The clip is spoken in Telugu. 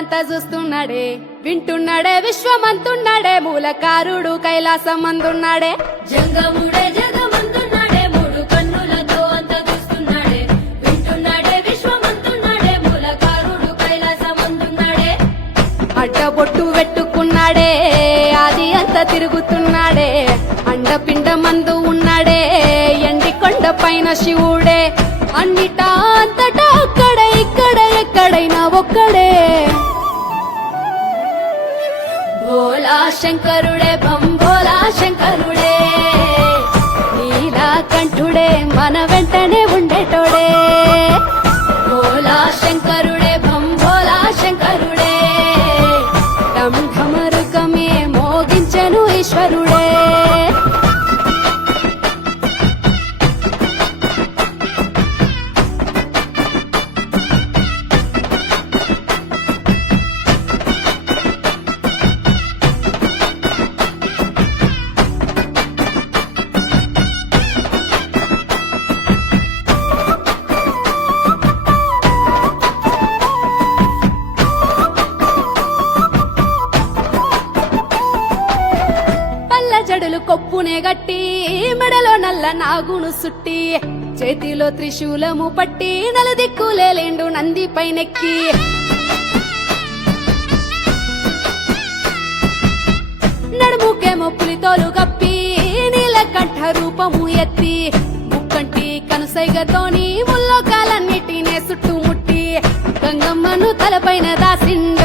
అంతా చూస్తున్నాడే, వింటున్నాడే, విశ్వమంతున్నాడే, మూలకారుడు కైలాసం అందున్నాడే. జంగముడే జగమంతున్నాడే, మూడు కన్నులతో అంత చూస్తున్నాడే, వింటున్నాడే, విశ్వమంతున్నాడే, మూలకారుడు కైలాసమందున్నాడే. అడ్డబొట్టు పెట్టుకున్నాడే, ఆది అంత తిరుగుతున్నాడే, అండపిండ మందు ఉన్నాడే, ఎండి కొండ పైన శివుడే, అన్నిటా అంతటా అక్కడే ఇక్కడ ఎక్కడైనా ఒక్కడే. భోలా శంకరుడే బంభోలా శంకరుడే, నీలకంఠుడే మన వెంటనే ఉండేటోడే. భోలా శంకరుడే బంభోలా శంకరుడే, ఢమ్ ఢమరుకమే మోగించెను ఈశ్వరుడే. జడులు కొప్పునే గట్టి, మెడలో నల్ల నాగును సుట్టి, చేతిలో త్రిశూలము పట్టి, నలుదిక్కులేండు నంది పైనెక్కి. నడుముకేమో పులితోలు కప్పి, నీలకంఠ రూపము ఎత్తి, ముక్కంటి కనుసైగతోని ముల్లోకాలన్నిటినే చుట్టుముట్టి, గంగమ్మను తలపైన దాసిండు.